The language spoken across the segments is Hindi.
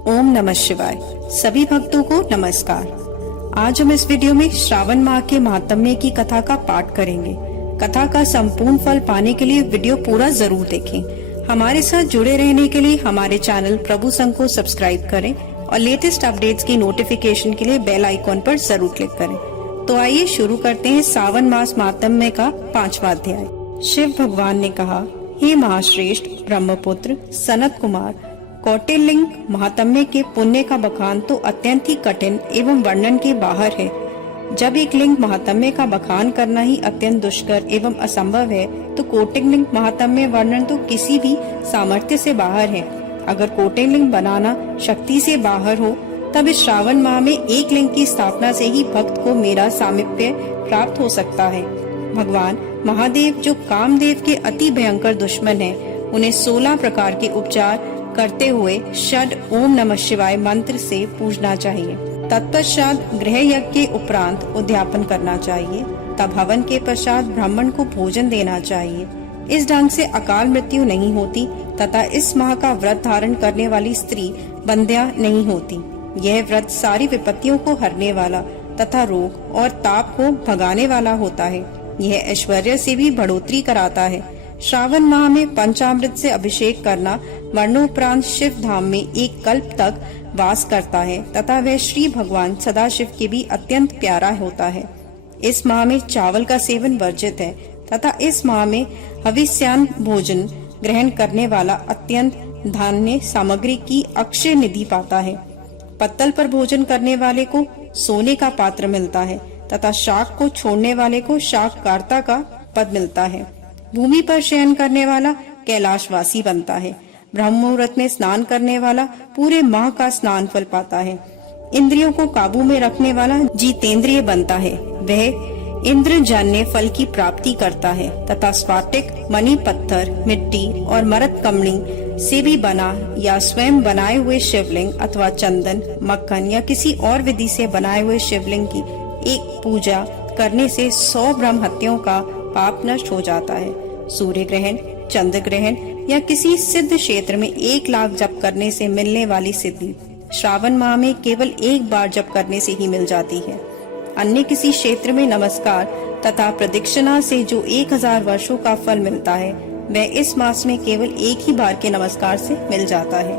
ओम नमः शिवाय। सभी भक्तों को नमस्कार। आज हम इस वीडियो में श्रावण माह के महात्म्य की कथा का पाठ करेंगे। कथा का संपूर्ण फल पाने के लिए वीडियो पूरा जरूर देखें। हमारे साथ जुड़े रहने के लिए हमारे चैनल प्रभु संघ को सब्सक्राइब करें और लेटेस्ट अपडेट्स की नोटिफिकेशन के लिए बेल आइकॉन पर जरूर क्लिक करें। तो आइए शुरू करते हैं सावन मास महात्म्य का 5वां अध्याय। शिव भगवान ने कहा, हे महाश्रेष्ठ ब्रह्मपुत्र सनत कुमार, कौटिल्य महात्म्य के पुण्य का बखान तो अत्यंत ही कठिन एवं वर्णन के बाहर है। जब एक लिंग महात्म्य का बखान करना ही अत्यंत दुष्कर एवं असंभव है, तो कौटिल्य महात्म्य वर्णन तो किसी भी सामर्थ्य से बाहर है। अगर कौटिल्य बनाना शक्ति से बाहर हो, तब इस श्रावण माह में एक लिंग की स्थापना से ही भक्त को मेरा सामीप्य प्राप्त हो सकता है। भगवान महादेव जो कामदेव के अति भयंकर दुश्मन है, उन्हें 16 प्रकार के उपचार करते हुए षड ओम नमः शिवाय मंत्र से पूजना चाहिए। तत्पश्चात गृह यज्ञ के उपरांत उद्यापन करना चाहिए। तब हवन के पश्चात ब्राह्मण को भोजन देना चाहिए। इस ढंग से अकाल मृत्यु नहीं होती तथा इस माह का व्रत धारण करने वाली स्त्री बंध्या नहीं होती। यह व्रत सारी विपत्तियों को हरने वाला तथा रोग और ताप को भगाने वाला होता है। यह ऐश्वर्य से भी बढ़ोतरी कराता है। श्रावण माह में पंचामृत से अभिषेक करना मरणोपरांत शिव धाम में एक कल्प तक वास करता है तथा वह श्री भगवान सदाशिव के भी अत्यंत प्यारा होता है। इस माह में चावल का सेवन वर्जित है तथा इस माह में हविष्यान भोजन ग्रहण करने वाला अत्यंत धान्य सामग्री की अक्षय निधि पाता है। पत्तल पर भोजन करने वाले को सोने का पात्र मिलता है तथा शाक को छोड़ने वाले को शाककर्ता का पद मिलता है। भूमि पर शयन करने वाला कैलाशवासी बनता है। ब्रह्म मुहूर्त में स्नान करने वाला पूरे माह का स्नान फल पाता है। इंद्रियों को काबू में रखने वाला जितेंद्रिय बनता है। वह इंद्रजन्य फल की प्राप्ति करता है तथा स्फाटिक मणि पत्थर मिट्टी और मरद कमणी से भी बना या स्वयं बनाए हुए शिवलिंग अथवा चंदन मक्खन या किसी और विधि से बनाए हुए शिवलिंग की एक पूजा करने से 100 ब्रह्म हत्याओं का पाप नष्ट हो जाता है। सूर्य ग्रहण, चंद्र ग्रहण या किसी सिद्ध क्षेत्र में 1 लाख जप करने से मिलने वाली सिद्धि श्रावण माह में केवल एक बार जप करने से ही मिल जाती है। अन्य किसी क्षेत्र में नमस्कार तथा प्रदक्षिणा से जो 1000 वर्षों का फल मिलता है, वह इस मास में केवल एक ही बार के नमस्कार से मिल जाता है।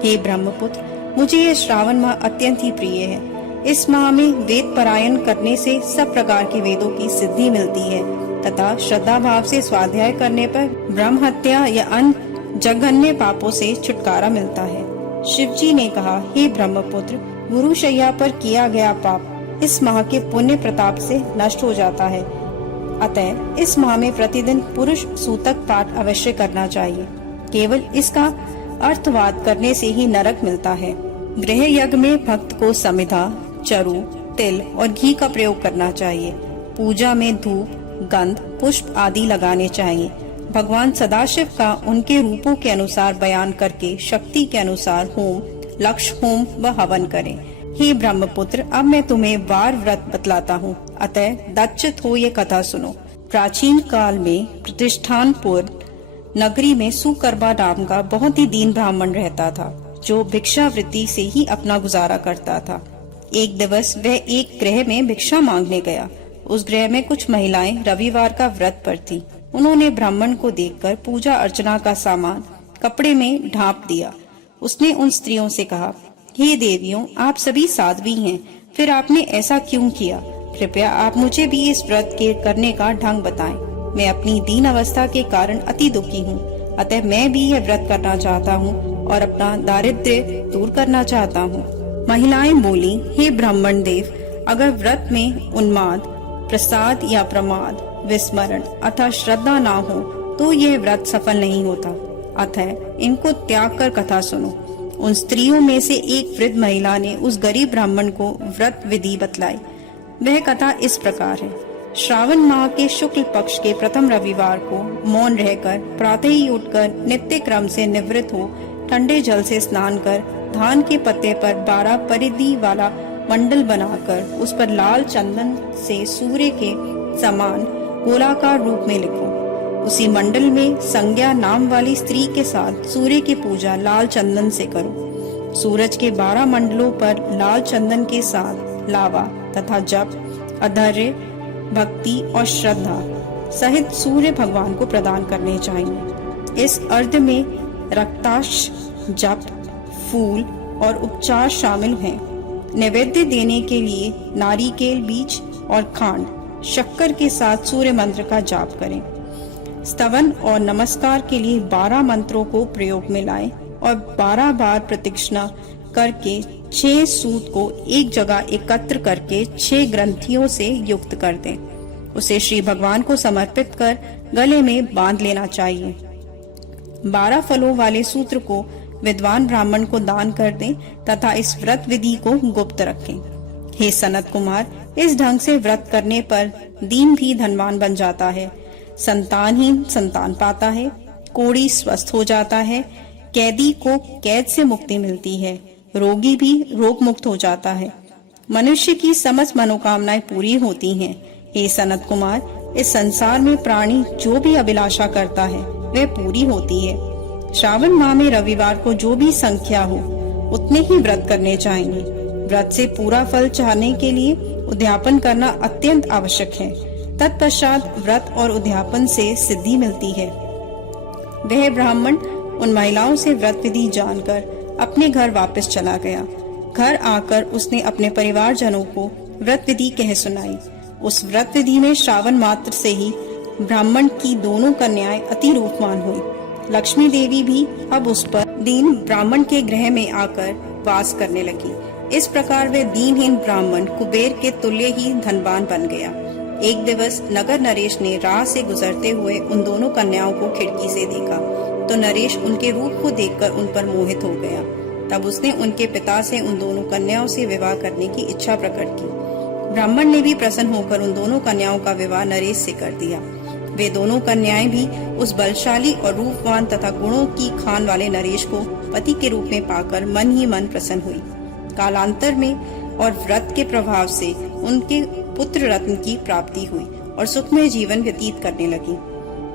हे ब्रह्मपुत्र, मुझे यह श्रावण माह अत्यंत ही प्रिय है। इस माह में वेद पारायण करने से सब प्रकार के वेदों की सिद्धि मिलती है तथा श्रद्धा भाव से स्वाध्याय करने पर ब्रह्म हत्या या अन्य जघन्य पापों से छुटकारा मिलता है। शिव जी ने कहा, हे ब्रह्मपुत्र, गुरु शैया पर किया गया पाप इस माह के पुण्य प्रताप से नष्ट हो जाता है। अतः इस माह में प्रतिदिन पुरुष सूतक पाठ अवश्य करना चाहिए। केवल इसका अर्थवाद करने से ही नरक मिलता है। गृह यज्ञ में भक्त को समिधा, चरु, तिल और घी का प्रयोग करना चाहिए। पूजा में धूप, गंध, पुष्प आदि लगाने चाहिए। भगवान सदाशिव का उनके रूपों के अनुसार बयान करके शक्ति के अनुसार होम, लक्ष्य होम व हवन करें। हे ब्रह्मपुत्र, अब मैं तुम्हें वार व्रत बतलाता हूँ, अतः दक्षित हो ये कथा सुनो। प्राचीन काल में प्रतिष्ठानपुर नगरी में सुकर्मा नाम का बहुत ही दीन ब्राह्मण रहता था, जो भिक्षावृत्ति से ही अपना गुजारा करता था। एक दिवस वह एक गृह में भिक्षा मांगने गया। उस गृह में कुछ महिलाएं रविवार का व्रत पर थीं। उन्होंने ब्राह्मण को देखकर पूजा अर्चना का सामान कपड़े में ढांप दिया। उसने उन स्त्रियों से कहा, हे देवियों, आप सभी साध्वी हैं, फिर आपने ऐसा क्यों किया? कृपया आप मुझे भी इस व्रत के करने का ढंग बताएं। मैं अपनी दीन अवस्था के कारण अति दुखी हूँ, अतः मैं भी यह व्रत करना चाहता हूँ और अपना दारिद्र्य दूर करना चाहता हूँ। महिलाएं बोली, हे ब्राह्मण देव, अगर व्रत में उन्माद, प्रसाद या प्रमाद, विस्मरण अथवा श्रद्धा ना हो तो यह व्रत सफल नहीं होता। अतः इनको त्याग कर कथा सुनो। उन स्त्रियों में से एक वृद्ध महिला ने उस गरीब ब्राह्मण को व्रत विधि बतलाई। वह कथा इस प्रकार है। श्रावण माह के शुक्ल पक्ष के प्रथम रविवार को मौन रहकर प्रातः ही उठकर नित्य क्रम से निवृत्त हो ठंडे जल से स्नान कर धान के पत्ते पर 12 परिधि वाला मंडल बनाकर उस पर लाल चंदन से सूर्य के समान गोलाकार रूप में लिखो। उसी मंडल में संज्ञा नाम वाली स्त्री के साथ सूर्य की पूजा लाल चंदन से करो। सूरज के 12 मंडलों पर लाल चंदन के साथ लावा तथा जप, अधैर्य, भक्ति और श्रद्धा सहित सूर्य भगवान को प्रदान करने चाहिए। इस अर्घ में रक्ताक्ष, जप, फूल और उपचार शामिल हैं। नैवेद्य देने के लिए नारिकेल बीज और खांड, शक्कर के साथ सूर्य मंत्र का जाप करें। स्तवन और नमस्कार के लिए 12 मंत्रों को प्रयोग में लाएं और 12 बार प्रदक्षिणा करके 6 सूत को एक जगह एकत्र करके 6 ग्रंथियों से युक्त कर दें। उसे श्री भगवान को समर्पित कर गले में बांध लेना चाहिए। 12 फलों वाले सूत्र को विद्वान ब्राह्मण को दान कर दें तथा इस व्रत विधि को गुप्त रखें। हे सनत कुमार, इस ढंग से व्रत करने पर दीन भी धनवान बन जाता है, संतानहीन संतान पाता है, कोढ़ी स्वस्थ हो जाता है, कैदी को कैद से मुक्ति मिलती है, रोगी भी रोग मुक्त हो जाता है, मनुष्य की समस्त मनोकामनाएं पूरी होती हैं। हे सनत कुमार, इस संसार में प्राणी जो भी अभिलाषा करता है वह पूरी होती है। श्रावण माह में रविवार को जो भी संख्या हो उतने ही व्रत करने चाहिए। व्रत से पूरा फल चाहने के लिए उद्यापन करना अत्यंत आवश्यक है। तत्पश्चात व्रत और उद्यापन से सिद्धि मिलती है। वह ब्राह्मण उन महिलाओं से व्रत विधि जानकर अपने घर वापस चला गया। घर आकर उसने अपने परिवारजनों को व्रत विधि कह सुनाई। उस व्रत विधि में श्रावण मात्र से ही ब्राह्मण की दोनों कन्याएं अति रूपवान हुई। लक्ष्मी देवी भी अब उस पर दीन ब्राह्मण के गृह में आकर वास करने लगी। इस प्रकार वह दीनहीन ब्राह्मण कुबेर के तुल्य ही धनवान बन गया। एक दिवस नगर नरेश ने राह से गुजरते हुए उन दोनों कन्याओं को खिड़की से देखा तो नरेश उनके रूप को देखकर उन पर मोहित हो गया। तब उसने उनके पिता से उन दोनों कन्याओं से विवाह करने की इच्छा प्रकट की। ब्राह्मण ने भी प्रसन्न होकर उन दोनों कन्याओं का विवाह नरेश से कर दिया। वे दोनों कन्याएं भी उस बलशाली और रूपवान तथा गुणों की खान वाले नरेश को पति के रूप में पाकर मन ही मन प्रसन्न हुई। कालांतर में और व्रत के प्रभाव से उनके पुत्र रत्न की प्राप्ति हुई और सुखमय जीवन व्यतीत करने लगी।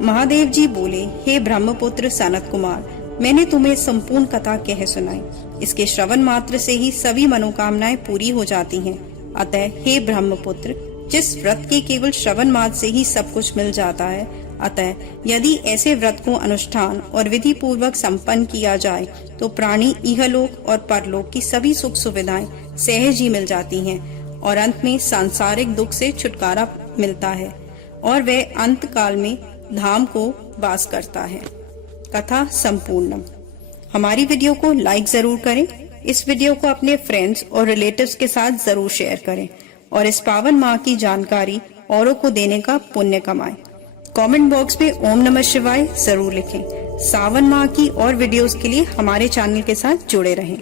महादेव जी बोले, हे ब्रह्मपुत्र सनत कुमार, मैंने तुम्हें संपूर्ण कथा कह सुनाई। इसके श्रवण मात्र से ही सभी मनोकामनाएं पूरी हो जाती हैं। अतः हे ब्रह्मपुत्र, जिस व्रत के केवल श्रवण मात्र से ही सब कुछ मिल जाता है, अतः यदि ऐसे व्रत को अनुष्ठान और विधि पूर्वक संपन्न किया जाए तो प्राणी इहलोक और परलोक की सभी सुख सुविधाएं सहज ही मिल जाती हैं और अंत में सांसारिक दुख से छुटकारा मिलता है और वह अंत काल में धाम को वास करता है। कथा संपूर्णम। हमारी वीडियो को लाइक जरूर करें। इस वीडियो को अपने फ्रेंड्स और रिलेटिव्स के साथ जरूर शेयर करें और इस पावन माह की जानकारी औरों को देने का पुण्य कमाएं। कमेंट बॉक्स में ओम नमः शिवाय जरूर लिखें। सावन माह की और वीडियोस के लिए हमारे चैनल के साथ जुड़े रहें।